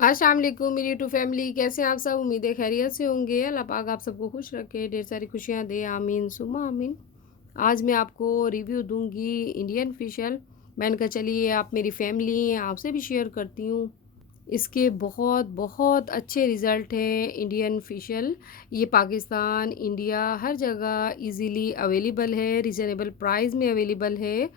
अस्सलाम वालेकुम मेरी यूट्यूब फैमिली, कैसे हैं आप सब? उम्मीद है खैरियत से होंगे। अल्लाह पाक आप सबको खुश रखे, ढेर सारी खुशियाँ दे, आमीन सुम्मा आमीन। आज मैं आपको रिव्यू दूंगी इंडियन फ़िशल। मैंने कहा चलिए आप मेरी फैमिली हैं, आपसे भी शेयर करती हूँ। इसके बहुत बहुत अच्छे रिज़ल्ट हैं इंडियन फ़िशल। ये पाकिस्तान, इंडिया हर जगह इजीली अवेलेबल है, रिज़नेबल प्राइस में अवेलेबल है।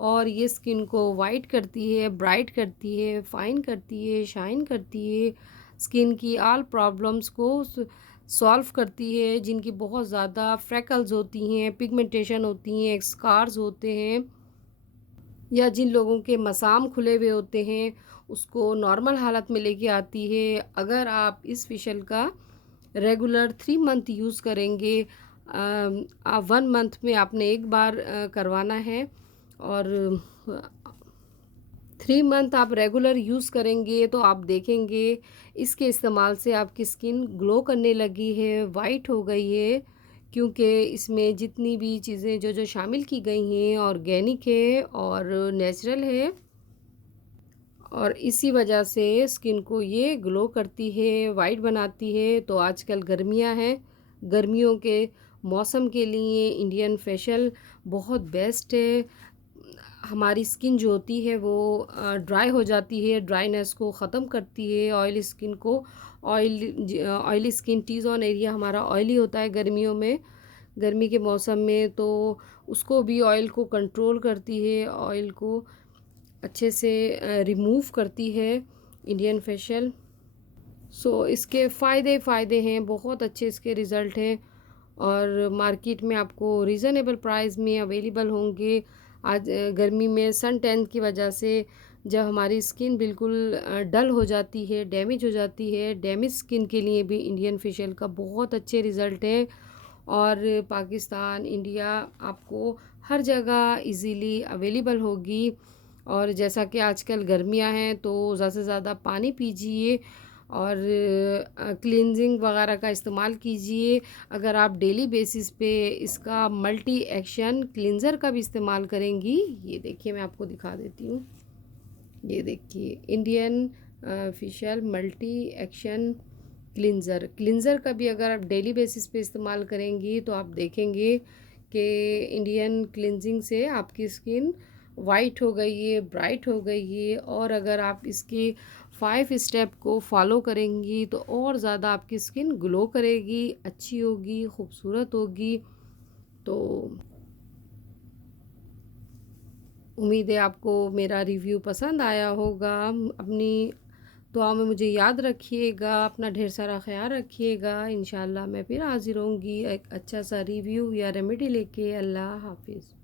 और ये स्किन को वाइट करती है, ब्राइट करती है, फाइन करती है, शाइन करती है। स्किन की ऑल प्रॉब्लम्स को सॉल्व करती है। जिनकी बहुत ज़्यादा फ्रैकल्स होती हैं, पिगमेंटेशन होती हैं, स्कार्स होते हैं, या जिन लोगों के मसाम खुले हुए होते हैं, उसको नॉर्मल हालत में लेके आती है। अगर आप इस फेशियल का रेगुलर 3 मंथ यूज़ करेंगे, आप 1 मंथ में आपने एक बार करवाना है। और 3 मंथ आप रेगुलर यूज़ करेंगे तो आप देखेंगे इसके इस्तेमाल से आपकी स्किन ग्लो करने लगी है, वाइट हो गई है। क्योंकि इसमें जितनी भी चीज़ें जो जो शामिल की गई हैं ऑर्गेनिक है और नेचुरल है, और इसी वजह से स्किन को ये ग्लो करती है, वाइट बनाती है। तो आजकल गर्मियां हैं, गर्मियों के मौसम के लिए इंडियन फेशियल बहुत बेस्ट है। हमारी स्किन जो होती है वो ड्राई हो जाती है, ड्राइनेस को ख़त्म करती है, ऑयली स्किन को। Oily skin, T zone area हमारा ऑयली होता है गर्मियों में, गर्मी के मौसम में, तो उसको भी ऑयल को कंट्रोल करती है, ऑयल को अच्छे से रिमूव करती है इंडियन फेशियल। इसके फ़ायदे हैं, बहुत अच्छे इसके रिज़ल्ट हैं। और मार्केट में आपको रीज़नेबल प्राइस में अवेलेबल होंगे। आज गर्मी में सन टैन की वजह से जब हमारी स्किन बिल्कुल डल हो जाती है, डैमेज हो जाती है, डैमेज स्किन के लिए भी इंडियन फेशियल का बहुत अच्छे रिज़ल्ट हैं। और पाकिस्तान, इंडिया आपको हर जगह इजीली अवेलेबल होगी। और जैसा कि आजकल गर्मियां हैं तो ज़्यादा से ज़्यादा पानी पीजिए और क्लींजिंग वगैरह का इस्तेमाल कीजिए। अगर आप डेली बेसिस पे इसका मल्टी एक्शन क्लींज़र का भी इस्तेमाल करेंगी, ये देखिए मैं आपको दिखा देती हूँ। ये देखिए Indian facial multi action cleanser का भी अगर आप डेली बेसिस पे इस्तेमाल करेंगी तो आप देखेंगे कि इंडियन क्लींजिंग से आपकी स्किन वाइट हो गई है, ब्राइट हो गई है। और अगर आप इसके 5 स्टेप को फॉलो करेंगी तो और ज़्यादा आपकी स्किन ग्लो करेगी, अच्छी होगी, खूबसूरत होगी। तो उम्मीद है आपको मेरा रिव्यू पसंद आया होगा। अपनी दुआ में मुझे याद रखिएगा, अपना ढेर सारा ख्याल रखिएगा। इंशाल्लाह मैं फिर हाज़िर होंगी एक अच्छा सा रिव्यू या रेमेडी लेके। अल्लाह हाफ़िज़।